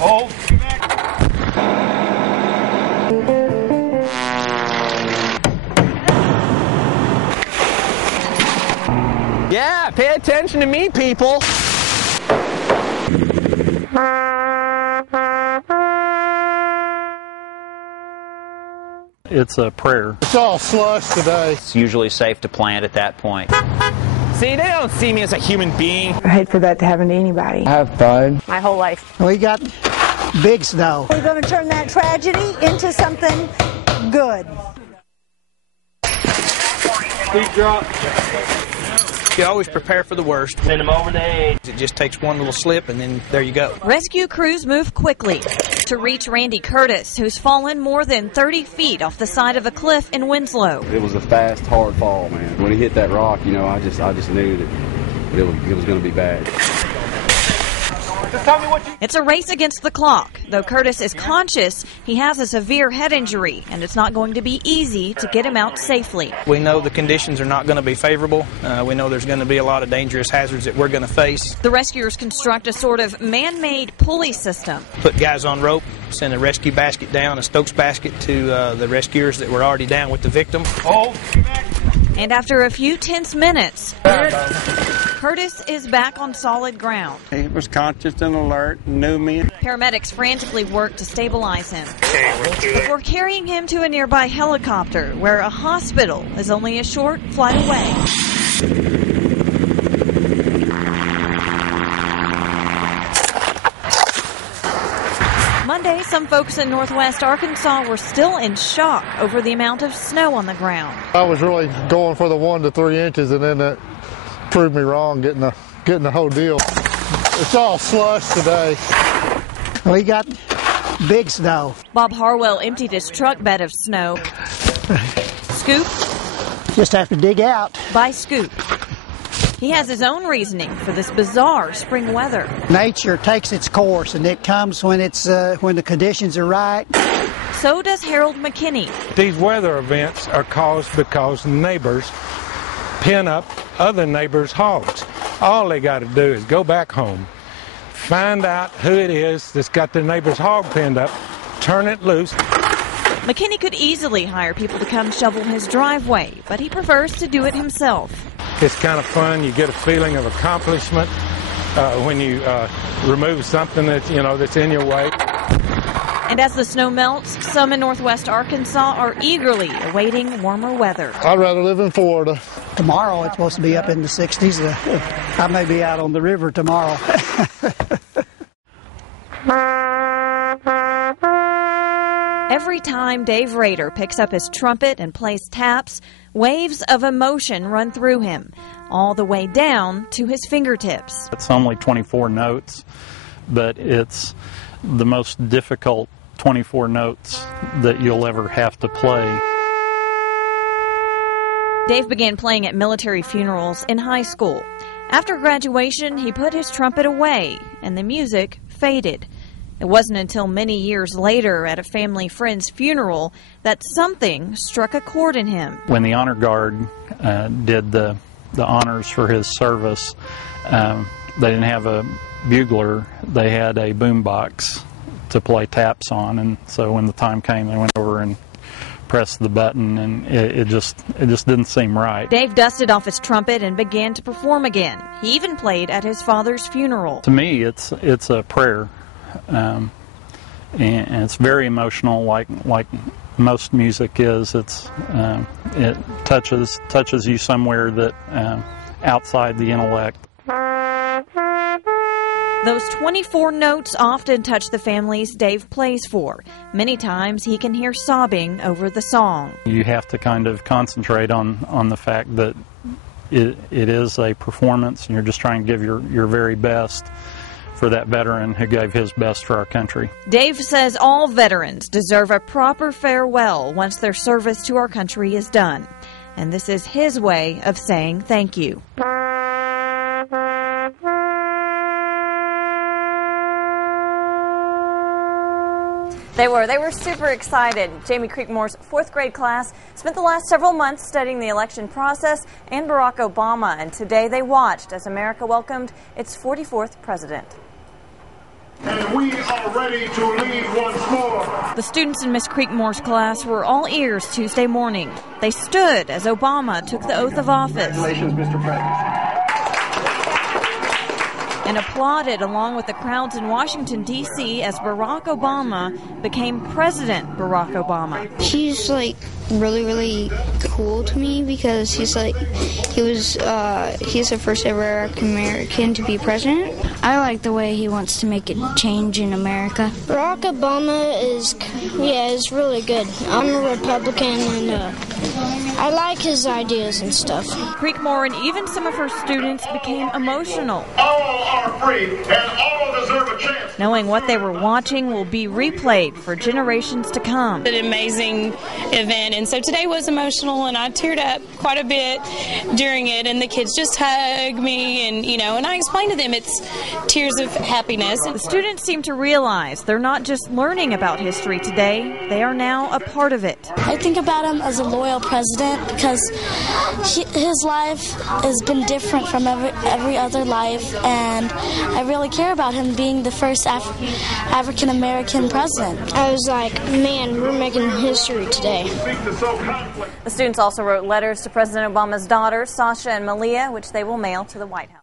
Hold. Yeah, pay attention to me, people. It's a prayer. It's all slush today. It's usually safe to plant at that point. See, they don't see me as a human being. I hate for that to happen to anybody. I have fun. My whole life. We got big snow. We're going to turn that tragedy into something good. Speed drop. You always prepare for the worst. Send them over the edge. It just takes one little slip and then there you go. Rescue crews move quickly to reach Randy Curtis, who's fallen more than 30 feet off the side of a cliff in Winslow. It was a fast, hard fall, man. When he hit that rock, you know, I just knew that it was going to be bad. Just tell me what you... It's a race against the clock. Though Curtis is conscious, he has a severe head injury, and it's not going to be easy to get him out safely. We know the conditions are not going to be favorable. We know there's going to be a lot of dangerous hazards that we're going to face. The rescuers construct a sort of man-made pulley system. Put guys on rope, send a rescue basket down, a Stokes basket to the rescuers that were already down with the victim. Hold. And after a few tense minutes, Curtis is back on solid ground. He was conscious and alert, knew me. Paramedics frantically work to stabilize him before carrying him to a nearby helicopter where a hospital is only a short flight away. Monday, some folks in northwest Arkansas were still in shock over the amount of snow on the ground. I was really going for the 1 to 3 inches, and then that proved me wrong, getting the whole deal. It's all slush today. We got big snow. Bob Harwell emptied his truck bed of snow. Scoop Just have to dig out. by scoop. He has his own reasoning for this bizarre spring weather. Nature takes its course, and it comes when when the conditions are right. So does Harold McKinney. These weather events are caused because neighbors pin up other neighbors' hogs. All they got to do is go back home, find out who it is that's got their neighbor's hog pinned up, turn it loose. McKinney could easily hire people to come shovel his driveway, but he prefers to do it himself. It's kind of fun. You get a feeling of accomplishment when you remove something that's in your way. And as the snow melts, some in northwest Arkansas are eagerly awaiting warmer weather. I'd rather live in Florida. Tomorrow it's supposed to be up in the 60s. I may be out on the river tomorrow. Every time Dave Rader picks up his trumpet and plays taps, waves of emotion run through him, all the way down to his fingertips. It's only 24 notes, but it's the most difficult 24 notes that you'll ever have to play. Dave began playing at military funerals in high school. After graduation, he put his trumpet away, and the music faded. It wasn't until many years later at a family friend's funeral that something struck a chord in him. When the Honor Guard did the honors for his service, they didn't have a bugler. They had a boombox to play taps on, and so when the time came, they went over and pressed the button, and it just didn't seem right. Dave dusted off his trumpet and began to perform again. He even played at his father's funeral. To me, it's a prayer. And it's very emotional, like most music is. It touches you somewhere that outside the intellect. Those 24 notes often touch the families Dave plays for. Many times he can hear sobbing over the song. You have to kind of concentrate on the fact that it is a performance, and you're just trying to give your very best for that veteran who gave his best for our country. Dave says all veterans deserve a proper farewell once their service to our country is done. And this is his way of saying thank you. They were super excited. Jamie Creekmore's 4th grade class spent the last several months studying the election process and Barack Obama, and today they watched as America welcomed its 44th president. And we are ready to lead once more. The students in Miss Creekmore's class were all ears Tuesday morning. They stood as Obama took the oath of office. Congratulations, Mr. President. And applauded along with the crowds in Washington, D.C. as Barack Obama became President Barack Obama. He's like really cool to me because he's the first ever American to be president. I like the way he wants to make a change in America. Barack Obama is really good. I'm a Republican and I like his ideas and stuff. Creekmore and even some of her students became emotional. All are free and all deserve a chance. Knowing what they were watching will be replayed for generations to come. An amazing event, and so today was emotional, and I teared up quite a bit during it, and the kids just hugged me, and and I explained to them it's tears of happiness. The students seem to realize they're not just learning about history today, they are now a part of it. I think about him as a loyal president because his life has been different from every other life, and I really care about him being the first African American president. I was like, man, we're making history today. The students also wrote letters to President Obama's daughters, Sasha and Malia, which they will mail to the White House.